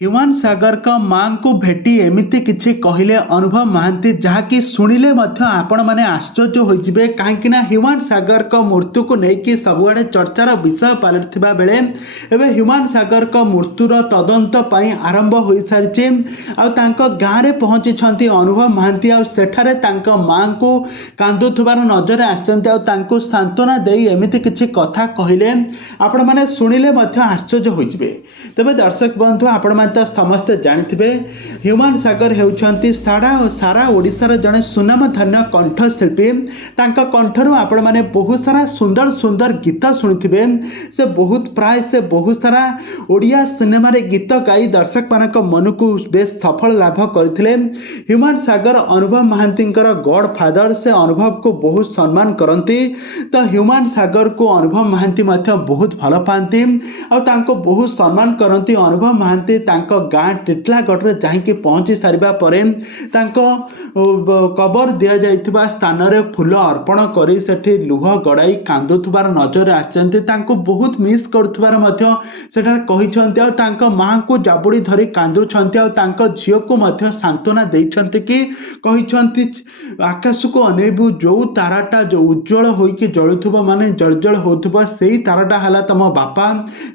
ହ୍ୟୁମାନ ସାଗରଙ୍କ ମାଙ୍କୁ ଭେଟି ଏମିତି କିଛି କହିଲେ ଅନୁଭବ ମହାନ୍ତି ଯାହାକି ଶୁଣିଲେ ମଧ୍ୟ ଆପଣମାନେ ଆଶ୍ଚର୍ଯ୍ୟ ହୋଇଯିବେ। କାହିଁକି ନା ହ୍ୟୁମାନ ସାଗରଙ୍କ ମୃତ୍ୟୁକୁ ନେଇକି ସବୁଆଡ଼େ ଚର୍ଚ୍ଚାର ବିଷୟ ପାଲଟିଥିବା ବେଳେ ଏବେ ହ୍ୟୁମାନ ସାଗରଙ୍କ ମୃତ୍ୟୁର ତଦନ୍ତ ପାଇଁ ଆରମ୍ଭ ହୋଇସାରିଛି। ଆଉ ତାଙ୍କ ଗାଁରେ ପହଞ୍ଚିଛନ୍ତି ଅନୁଭବ ମହାନ୍ତି, ଆଉ ସେଠାରେ ତାଙ୍କ ମାଙ୍କୁ କାନ୍ଦୁଥିବାର ନଜରରେ ଆସିଛନ୍ତି। ଆଉ ତାଙ୍କୁ ସାନ୍ତ୍ୱନା ଦେଇ ଏମିତି କିଛି କଥା କହିଲେ ଆପଣମାନେ ଶୁଣିଲେ ମଧ୍ୟ ଆଶ୍ଚର୍ଯ୍ୟ ହୋଇଯିବେ। ତେବେ ଦର୍ଶକ ବନ୍ଧୁ, ଆପଣମାନେ ତ ସମସ୍ତେ ଜାଣିଥିବେ ହ୍ୟୁମାନ ସାଗର ହେଉଛନ୍ତି ସାରା ଓଡ଼ିଶାର ଜଣେ ସୁନାମଧନ୍ୟ କଣ୍ଠଶିଳ୍ପୀ। ତାଙ୍କ କଣ୍ଠରୁ ଆପଣମାନେ ବହୁତ ସାରା ସୁନ୍ଦର ସୁନ୍ଦର ଗୀତ ଶୁଣିଥିବେ। ସେ ବହୁତ ସାରା ଓଡ଼ିଆ ସିନେମାରେ ଗୀତ ଗାଇ ଦର୍ଶକମାନଙ୍କ ମନକୁ ବେଶ ସଫଳ ଲାଭ କରିଥିଲେ। ହ୍ୟୁମାନ ସାଗର ଅନୁଭବ ମହାନ୍ତିଙ୍କର ଗଡ୍ ଫାଦର। ସେ ଅନୁଭବକୁ ବହୁତ ସମ୍ମାନ କରନ୍ତି। ତ ହ୍ୟୁମାନ ସାଗରକୁ ଅନୁଭବ ମହାନ୍ତି ମଧ୍ୟ ବହୁତ ଭଲ ପାଆନ୍ତି ଆଉ ତାଙ୍କୁ ବହୁତ ସମ୍ମାନ କରନ୍ତି। ଅନୁଭବ ମହାନ୍ତି ତାଙ୍କ ଗାଁ ଟିଟଲାଗଡ଼ରେ ଯାଇକି ପହଞ୍ଚି ସାରିବା ପରେ ତାଙ୍କ କବର ଦିଆଯାଇଥିବା ସ୍ଥାନରେ ଫୁଲ ଅର୍ପଣ କରି ସେଠି ଲୁହ ଗଡ଼ାଇ କାନ୍ଦୁଥିବାର ନଜରରେ ଆସିଛନ୍ତି। ତାଙ୍କୁ ବହୁତ ମିସ୍ କରୁଥିବାର ମଧ୍ୟ ସେଠାରେ କହିଛନ୍ତି। ଆଉ ତାଙ୍କ ମାଙ୍କୁ ଜାବୁଡ଼ି ଧରି କାନ୍ଦୁଛନ୍ତି। ଆଉ ତାଙ୍କ ଝିଅକୁ ମଧ୍ୟ ସାନ୍ତ୍ୱନା ଦେଇଛନ୍ତି କି କହିଛନ୍ତି ଆକାଶକୁ ଅନେଇବୁ, ଯେଉଁ ତାରାଟା ଯେଉଁ ଉଜ୍ଜଳ ହୋଇକି ଜଳୁଥିବ, ମାନେ ଜଳଜଳ ହେଉଥିବ, ସେଇ ତାରାଟା ହେଲା ତମ ବାପା,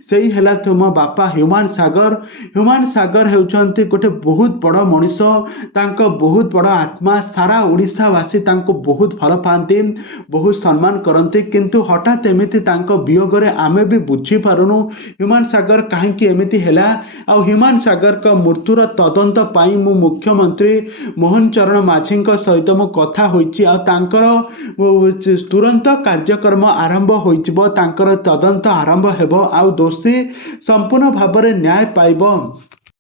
ସେଇ ହେଲା ତୁମ ବାପା ହ୍ୟୁମାନ ସାଗର। ହ୍ୟୁମାନ ସାଗର ହେଉଛନ୍ତି ଗୋଟେ ବହୁତ ବଡ଼ ମଣିଷ। ତାଙ୍କ ବହୁତ ବଡ଼ ଆତ୍ମା। ସାରା ଓଡ଼ିଶାବାସୀ ତାଙ୍କୁ ବହୁତ ଭଲ ପାଆନ୍ତି, ବହୁତ ସମ୍ମାନ କରନ୍ତି। କିନ୍ତୁ ହଠାତ୍ ଏମିତି ତାଙ୍କ ବିୟୋଗରେ ଆମେ ବି ବୁଝିପାରୁନୁ ହ୍ୟୁମାନ ସାଗର କାହିଁକି ଏମିତି ହେଲା। ଆଉ ହ୍ୟୁମାନ ସାଗରଙ୍କ ମୃତ୍ୟୁର ତଦନ୍ତ ପାଇଁ ମୁଁ ମୁଖ୍ୟମନ୍ତ୍ରୀ ମୋହନ ଚରଣ ମାଝୀଙ୍କ ସହିତ ମୁଁ କଥା ହୋଇଛି। ଆଉ ତାଙ୍କର ତୁରନ୍ତ କାର୍ଯ୍ୟକ୍ରମ ଆରମ୍ଭ ହୋଇଯିବ, ତାଙ୍କର ତଦନ୍ତ ଆରମ୍ଭ ହେବ, ଆଉ ଦୋଷୀ ସମ୍ପୂର୍ଣ୍ଣ ଭାବରେ ନ୍ୟାୟ ପାଇବ।